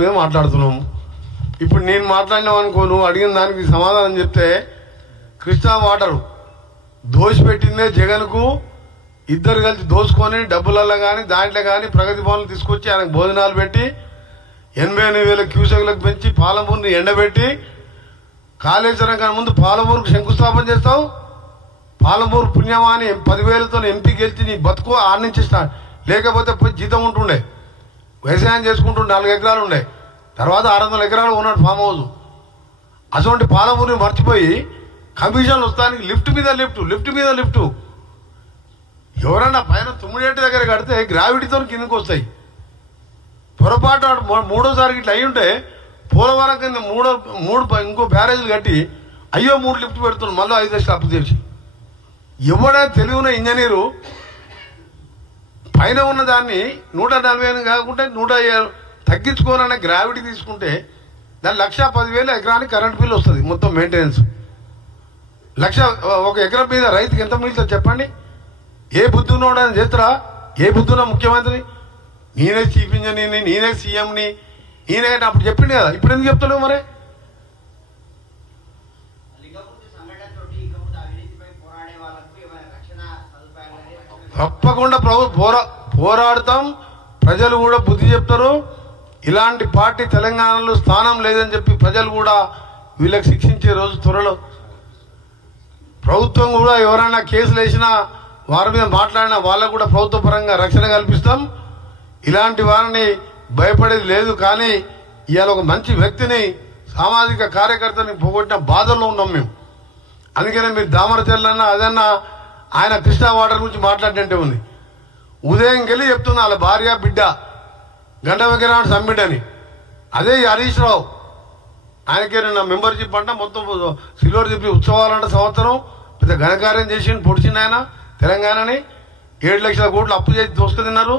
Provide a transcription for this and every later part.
మేము మాట్లాడుతున్నాం. ఇప్పుడు నేను మాట్లాడినాం అనుకో, నువ్వు అడిగిన దానికి సమాధానం చెప్తే కృష్ణా వాటర్ దోషపెట్టిందే జగన్కు. ఇద్దరు కలిసి దోసుకొని డబ్బులలో కానీ దాంట్లో కానీ ప్రగతి భవన్లు తీసుకొచ్చి ఆయనకు భోజనాలు పెట్టి 88,000 క్యూసెక్లకు పెంచి పాలమూరుని ఎండబెట్టి కాళేశ్వరం కన్నా ముందు పాలమూరుకు శంకుస్థాపన చేస్తావు. పాలమూరు పుణ్యమాని 10,000తో ఎంపీ గెలిచి నీ బతుకు ఆడి నుంచి స్టార్ట్. లేకపోతే పోయి జీతం ఉంటుండే, వ్యవసాయం చేసుకుంటూ 4 ఎకరాలు ఉండే, తర్వాత 600 ఎకరాలు ఉన్నాడు ఫామ్ హౌస్. అటువంటి పాలమూరుని మర్చిపోయి కమిషన్లు వస్తానికి లిఫ్ట్ మీద లిఫ్ట్ ఎవరన్నా పైన 9 దగ్గర కడితే గ్రావిటీతో కిందకి వస్తాయి. పొరపాటు మూడోసారికి ఇట్లా అయ్యి ఉంటే పోలవరం కింద మూడు ఇంకో బ్యారేజీలు కట్టి 3 లిఫ్ట్ పెడుతున్నాడు, మళ్ళీ 5 లక్షలు అప్పు చేసి. ఎవడే తెలివిన ఇంజనీరు పైన ఉన్న దాన్ని 140 కాకుండా 150 తగ్గించుకోవాలనే గ్రావిటీ తీసుకుంటే దాని 1,10,000 ఎకరానికి కరెంట్ బిల్ వస్తుంది. మొత్తం మెయింటెనెన్స్ 1,00,000 ఒక ఎకరం మీద రైతుకి ఎంత మిగులుతుంది చెప్పండి? ఏ బుద్ధి ఉన్నాడని చేస్తారా? ఏ బుద్ధి ఉన్నా ముఖ్యమంత్రి నేనే చీఫ్ ఇంజనీర్ని, నేనే సీఎంని, నేనే అప్పుడు చెప్పింది కదా, ఇప్పుడు ఎందుకు చెప్తాడు మరి? తప్పకుండా పోరాడతాం, ప్రజలు కూడా బుద్ధి చెప్తారు. ఇలాంటి పార్టీ తెలంగాణలో స్థానం లేదని చెప్పి ప్రజలు కూడా వీళ్ళకి శిక్షించే రోజు త్వరలో. ప్రభుత్వం కూడా ఎవరైనా కేసులు వేసినా వారి మీద మాట్లాడినా వాళ్ళకు కూడా ప్రభుత్వ పరంగా రక్షణ కల్పిస్తాం. ఇలాంటి వారిని భయపడేది లేదు. కానీ ఇవాళ ఒక మంచి వ్యక్తిని, సామాజిక కార్యకర్తని పోగొట్టిన బాధల్లో ఉన్నాం మేము. అందుకనే మీరు దామరచెల్లన్నా అదన్నా ఆయన కృష్ణా వాటర్ గురించి మాట్లాడినట్టే ఉంది. ఉదయం వెళ్ళి చెప్తుంది వాళ్ళ భార్య బిడ్డ గంట వెంకటరామన్ సబ్మిట్ అని. అదే హరీష్ రావు ఆయనకే నా మెంబర్షిప్ అంట మొత్తం సిల్వర్ జూబ్లీ ఉత్సవాలంట సంవత్సరం పెద్ద ఘనకార్యం చేసి పొడిచింది ఆయన. తెలంగాణని 7 లక్షల కోట్లు అప్పు చేసి దోసుకు తిన్నారు.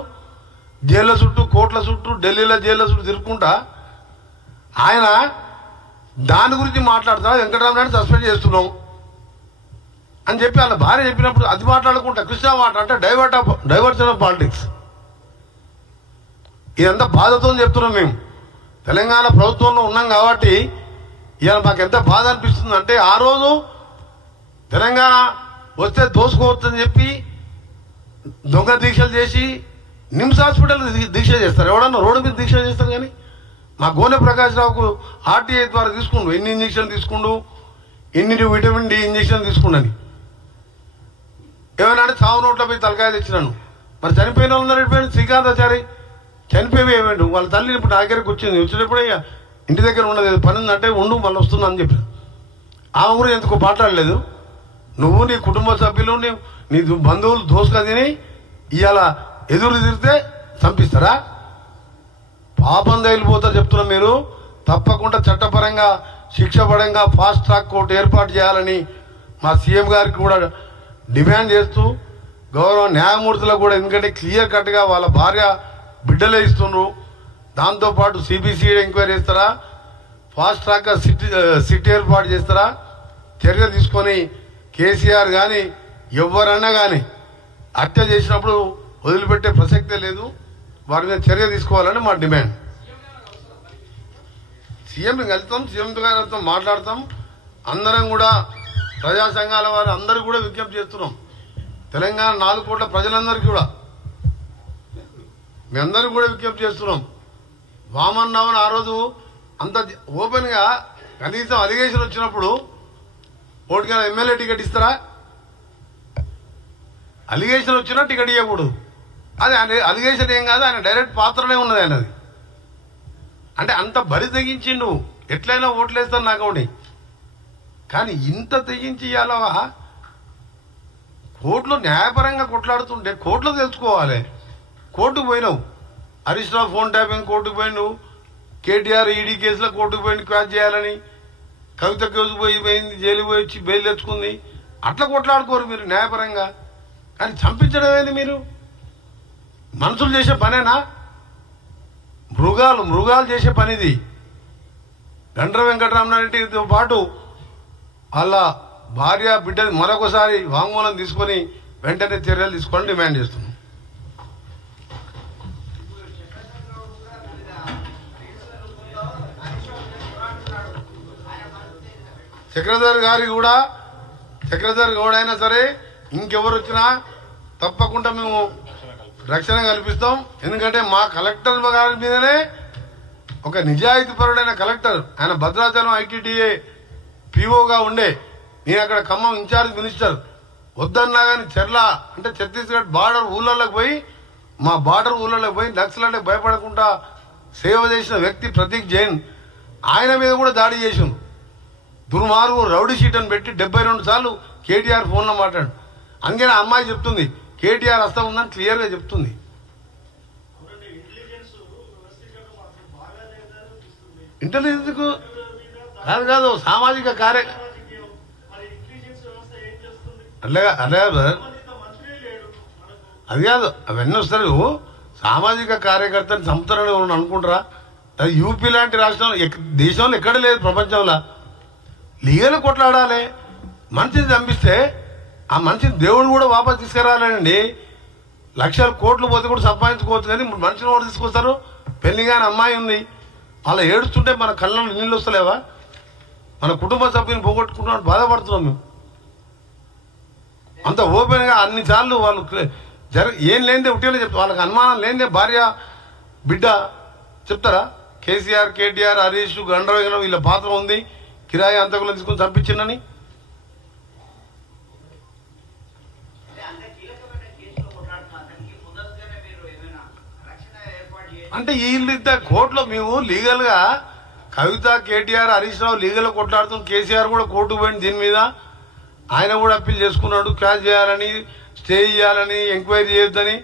జైళ్ళ చుట్టూ, కోట్ల చుట్టూ, ఢిల్లీలో జైళ్ళ చుట్టూ తిరుక్కుంటా ఆయన దాని గురించి మాట్లాడుతున్నా. వెంకటరామనాయుడు సస్పెండ్ చేస్తున్నాం అని చెప్పి వాళ్ళ భార్య చెప్పినప్పుడు అది మాట్లాడుకుంటా కృష్ణా మాట అంటే డైవర్షన్ ఆఫ్ పాలిటిక్స్. ఇదంతా బాధతో చెప్తున్నాం. మేము తెలంగాణ ప్రభుత్వంలో ఉన్నాం కాబట్టి ఇవాళ మాకు ఎంత బాధ అనిపిస్తుంది అంటే, ఆ రోజు తెలంగాణ వస్తే దోసుకోవచ్చని చెప్పి దొంగ దీక్షలు చేసి నిమ్స్ హాస్పిటల్ దీక్ష చేస్తారు. ఎవడన్నా రోడ్డు మీద దీక్ష చేస్తారు. కానీ మా గోనె ప్రకాష్ రావుకు ఆర్టీఐ ద్వారా తీసుకుండు, ఎన్ని ఇంజక్షన్లు తీసుకుండు, ఎన్ని విటమిన్ డి ఇంజక్షన్ తీసుకుండని. ఏమైనా అంటే చావు నోట్ల పోయి తలకాయ తెచ్చినాను. మరి చనిపోయిన వాళ్ళు ఉన్నారు. శ్రీకాంతాచారి చనిపోయి ఏమేండు వాళ్ళ తల్లి ఇప్పుడు నా దగ్గరకు వచ్చింది. వచ్చినప్పుడే ఇంటి దగ్గర ఉన్నది, పని ఉందంటే ఉండు మళ్ళీ వస్తున్నా అని చెప్పి ఆమె కూడా ఎందుకు మాట్లాడలేదు. నువ్వు నీ కుటుంబ సభ్యులు నీ బంధువులు దోసుగా తిని ఇవాళ ఎదురు తిరిగితే చంపిస్తారా? పాపం తగిలిపోతారు చెప్తున్నా. మీరు తప్పకుండా చట్టపరంగా శిక్ష పరంగా ఫాస్ట్ ట్రాక్ కోర్టు ఏర్పాటు చేయాలని మా సీఎం గారికి కూడా డిమాండ్ చేస్తూ, గౌరవ న్యాయమూర్తులకు కూడా, ఎందుకంటే క్లియర్ కట్గా వాళ్ళ భార్య బిడ్డలే ఇస్తున్నారు. దాంతోపాటు సిబిసిఐడి ఎంక్వైరీ చేస్తారా, ఫాస్ట్ ట్రాక్ సిట్ ఏర్పాటు చేస్తారా, చర్య తీసుకొని కేసీఆర్ కానీ ఎవరన్నా కానీ హత్య చేసినప్పుడు వదిలిపెట్టే ప్రసక్తే లేదు. వారి మీద చర్య తీసుకోవాలని మా డిమాండ్. సీఎంని కలుస్తాం, సీఎం గారితో మాట్లాడతాం. అందరం కూడా ప్రజా సంఘాల వారు అందరూ కూడా విజ్ఞప్తి చేస్తున్నాం. తెలంగాణ 4 కోట్ల ప్రజలందరికీ కూడా మీ అందరూ కూడా విజ్ఞప్తి చేస్తున్నాం. వామన్ రావుని ఆ రోజు అంత ఓపెన్గా కనీసం అలిగేషన్ వచ్చినప్పుడు ఓటుకైనా ఎమ్మెల్యే టికెట్ ఇస్తారా? అలిగేషన్ వచ్చినా టికెట్ ఇవ్వకూడదు. అది ఆయన అలిగేషన్ ఏం కాదు, ఆయన డైరెక్ట్ పాత్రనే ఉన్నది ఆయనది. అంటే అంత బరి తెగించిండు, ఎట్లయినా ఓట్లేస్తాను నాకు ఒకటి. కానీ ఇంత తెగించి ఇవ్వాలవా? కోర్టులో న్యాయపరంగా కొట్లాడుతుంటే కోర్టులో తెలుసుకోవాలి. కోర్టుకు పోయినావు, హరీష్ రావు ఫోన్ ట్యాపింగ్ కోర్టుకు పోయినావు, కేటీఆర్ ఈడీ కేసులో కోర్టుకు పోయింది క్వాచ్ చేయాలని, కవిత కేసు పోయింది, జైలు పోయి వచ్చి బెయిల్ తెచ్చుకుంది. అట్లా కొట్లాడుకోరు మీరు న్యాయపరంగా. కానీ చంపించడం ఏంది? మీరు మనుషులు చేసే పనేనా? మృగాలు చేసే పనిది. గండ్ర వెంకటరామనాయుడితో పాటు వాళ్ళ భార్య బిడ్డని మరొకసారి వాంగ్మూలం తీసుకొని వెంటనే చర్యలు తీసుకోవాలని డిమాండ్ చేస్తున్నాం. చక్రధర్ గారి కూడా చక్రధర్ గౌడ్ అయినా సరే ఇంకెవరు వచ్చినా తప్పకుండా మేము రక్షణ కల్పిస్తాం. ఎందుకంటే మా కలెక్టర్ గారి మీదనే ఒక నిజాయితీపరుడైన కలెక్టర్, ఆయన భద్రాచలం ఐటీడీఏ పీఓగా ఉండే, నేను అక్కడ ఖమ్మం ఇన్ఛార్జ్ మినిస్టర్, వద్దన్నా కానీ చెర్ల అంటే ఛత్తీస్గఢ్ బార్డర్ ఊళ్ళలోకి పోయి మా బార్డర్ ఊళ్ళలోకి పోయి నక్సలైట్లకు భయపడకుండా సేవ చేసిన వ్యక్తి ప్రతీక్ జైన్, ఆయన మీద కూడా దాడి చేసిండు. దుర్మార్గు రౌడీ షీట్ అని పెట్టి 72 సార్లు కేటీఆర్ ఫోన్లో మాట్లాడు. అందుకని ఆ అమ్మాయి చెప్తుంది కేటీఆర్ హస్తం ఉందని క్లియర్గా చెప్తుంది. ఇంటెలిజెన్స్ కాదు సామాజిక అట్లే సార్, అది కాదు అవన్నీ వస్తారు. సామాజిక కార్యకర్తని చంపుతారని అనుకుంటారా? అది యూపీ లాంటి రాష్ట్రంలో దేశంలో ఎక్కడ లేదు ప్రపంచంలో. లీగల్ కొట్లాడాలి. మనిషిని చంపిస్తే ఆ మనిషిని దేవుడు కూడా వాపస్ తీసుకురాలండి. లక్షల కోట్లు పోతే కూడా సంపాదించుకోవచ్చు, కానీ మనిషిని కూడా తీసుకొస్తారు. పెళ్లి కాని అమ్మాయి ఉంది, అలా ఏడుస్తుంటే మన కళ్ళలో నీళ్ళు వస్తలేవా? మన కుటుంబ సభ్యుని పోగొట్టుకుంటున్నాడు, బాధపడుతున్నాం మేము. అంత ఓపెన్గా అన్నిసార్లు వాళ్ళు ఏం లేనిదే ఉట్టిగా చెప్తారు. వాళ్ళకి అనుమానం లేనిదే భార్య బిడ్డ చెప్తారా? కేసీఆర్, కేటీఆర్, హరీష్, గండ్రవేగనం వీళ్ళ పాత్ర ఉంది, కిరాయి అంతకులను తీసుకుని చంపించిందని. అంటే వీళ్ళిద్ద కోర్టులో మేము లీగల్గా కవిత, కేటీఆర్, హరీష్ రావు లీగల్గా కొట్లాడుతున్నాం. కేసీఆర్ కూడా కోర్టుకు పోయింది దీని మీద. ఆయన కూడా అప్పీల్ చేసుకున్నాడు, క్యాష్ చేయాలని, స్టే చేయాలని, ఎంక్వైరీ చేయొద్దని.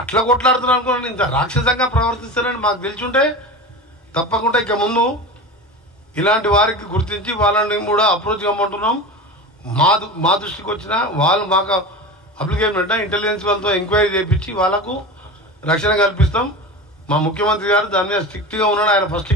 అట్లా కొట్లాడుతున్నాను అనుకున్నాను. ఇంత రాక్షసంగా ప్రవర్తిస్తారని మాకు తెలుసుంటే తప్పకుండా ఇక ముందు ఇలాంటి వారికి గుర్తించి వాళ్ళని కూడా అప్రోచ్ కమ్మంటున్నాం. మా దృష్టికి వచ్చిన వాళ్ళు మాకు అప్లికేషన్ పెట్టినా ఇంటెలిజెన్స్ వాళ్ళతో ఎంక్వైరీ చేయించి వాళ్ళకు రక్షణ కల్పిస్తాం. మా ముఖ్యమంత్రి గారు దాని మీద స్ట్రిక్ట్గా ఉన్నాడు. ఆయన ఫస్ట్